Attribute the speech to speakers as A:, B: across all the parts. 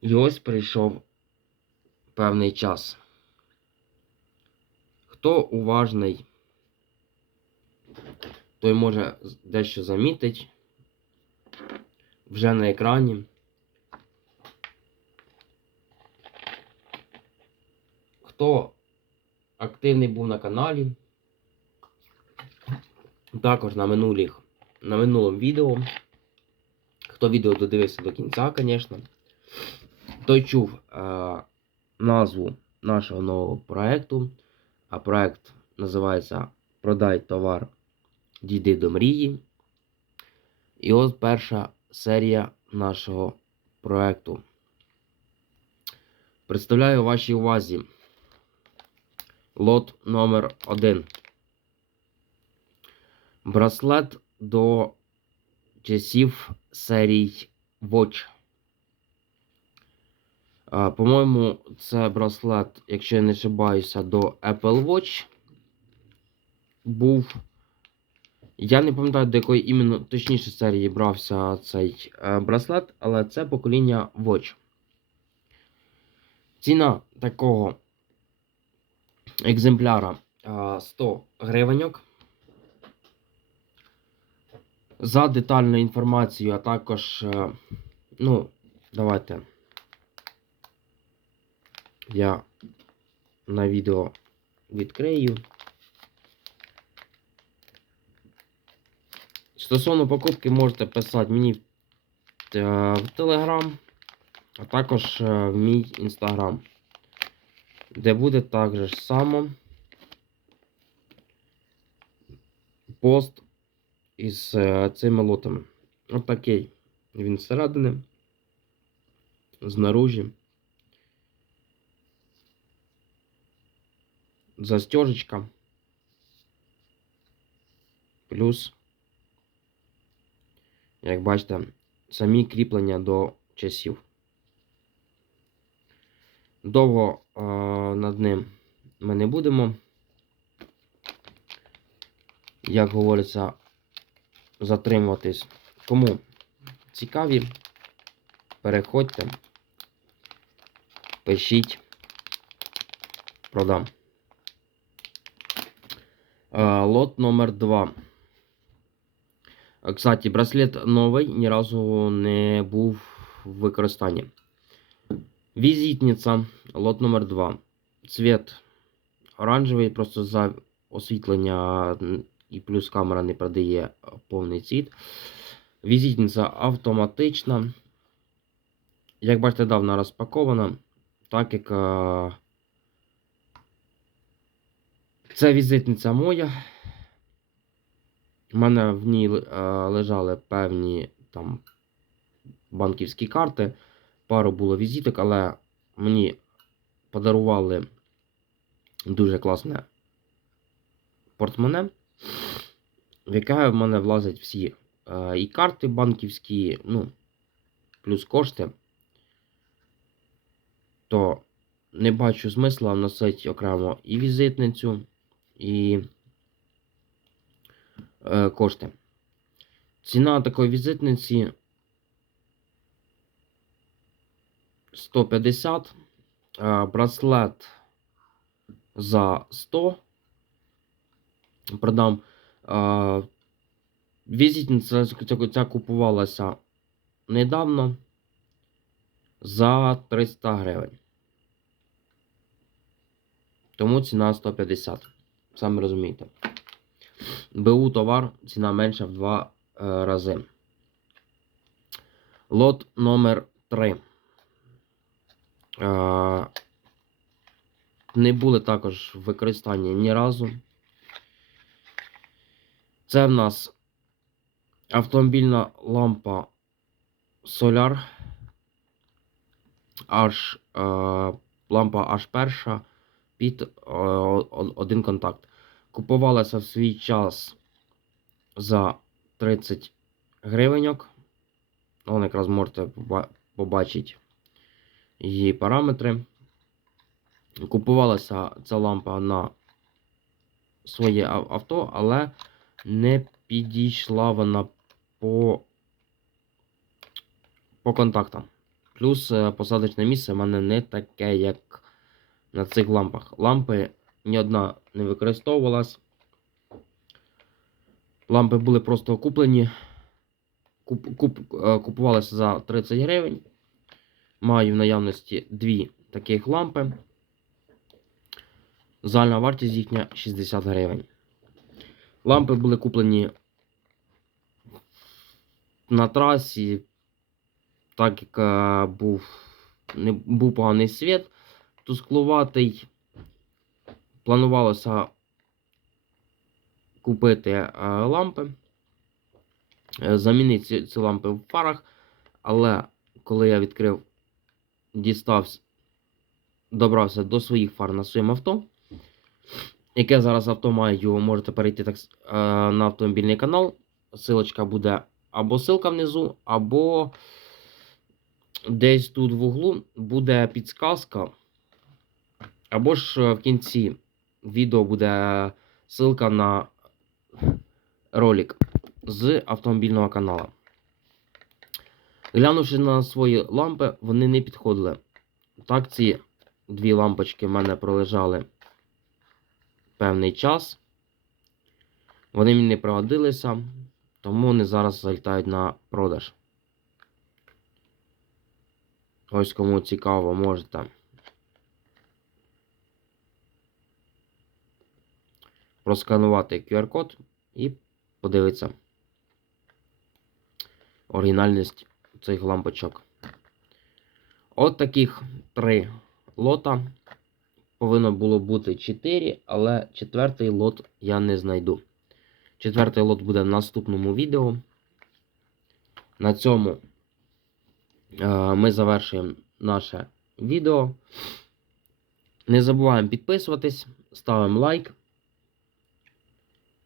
A: І ось прийшов певний час. Хто уважний, той може дещо замітить вже на екрані. Хто активний був на каналі, також на минулих, на минулому відео. Хто відео додивився до кінця, звісно, той чув е, назву нашого нового проекту. А проект називається Продай товар, дійди до мрії. І ось перша серія нашого проекту. Представляю вашій увазі лот номер 1 Браслет до часів серій Watch. По-моєму, це браслет, якщо я не ошибаюся, до Apple Watch був. Я не пам'ятаю, до якої іменно точніше серії брався цей е, браслет, але це покоління Watch. Ціна такого екземпляра е, 100 гривеньок. За детальну інформацію, а також, е, ну, давайте я на відео відкрию. Стосовно покупки можете писати мені в, е, в Telegram, а також е, в мій Instagram, де буде так же само пост із е, цими лотами. Отакий він зсередини, знаружі. Застежечка. Плюс, як бачите, самі кріплення до часів. Довго е, над ним ми не будемо. Як говориться, затримуватись. Кому цікаві, переходьте, пишіть, продам. Е, Лот номер 2. Кстати, браслет новий, ні разу не був в використанні. Візитниця, лот номер 2. Цвет оранжевий, просто за освітлення і плюс камера не продає е, повний цвіт. Візитниця автоматична. Як бачите, давно розпакована, так як е, це візитниця моя. У мене в ній е, лежали певні там банківські карти. Пару було візиток, але мені подарували дуже класне портмоне, в яке в мене влазять всі е, і карти банківські, ну, плюс кошти. То не бачу смисла носити окремо і візитницю, і е, кошти. Ціна такої візитниці 150, е, браслет за 100. Продам. Е, візитниця ця, купувалася недавно за 300 гривень. Тому ціна 150. Самі розумієте. БУ товар ціна менша в 2 е, рази. Лот номер 3. Е, не були також в використанні ні разу. Це в нас автомобільна лампа Solar. Аж е, лампа аж перша під е, один контакт. Купувалася в свій час за 30 гривеньок. Вон якраз можете поба- побачити її параметри. Купувалася ця лампа на своє авто, але не підійшла вона по, по контактам. Плюс е, посадочне місце в мене не таке, як на цих лампах. Лампи ні одна не використовувалась. Лампи були просто куплені. Куп, куп, е, купувалися за 30 гривень. Маю в наявності дві таких лампи. Загальна вартість їхня 60 гривень. Лампи були куплені на трасі, так як е, був, не, був поганий світ, тусклуватий. Планувалося купити е, лампи, е, замінити ці, ці лампи в фарах, але коли я відкрив, дістався, добрався до своїх фар на своєму авто, яке зараз авто маю, можете перейти так, е, на автомобільний канал. Силочка буде або ссылка внизу, або десь тут в углу буде підсказка. Або ж е, в кінці відео буде ссылка на ролик з автомобільного каналу. Глянувши на свої лампи, вони не підходили. Так, ці дві лампочки в мене пролежали певний час. Вони мені не пригодилися, тому вони зараз залітають на продаж. Ось кому цікаво, можете просканувати QR-код і подивитися оригінальність цих лампочок. От таких три лота. Повинно було бути 4, але четвертий лот я не знайду. Четвертий лот буде в наступному відео. На цьому е, ми завершуємо наше відео. Не забуваємо підписуватись, ставимо лайк.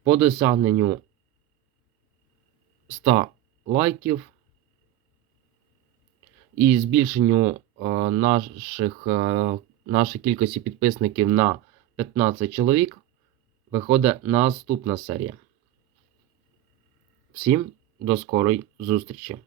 A: По досягненню 100 лайків і збільшенню е, наших, е, нашої кількості підписників на 15 чоловік виходить наступна серія. Всім до скорої зустрічі!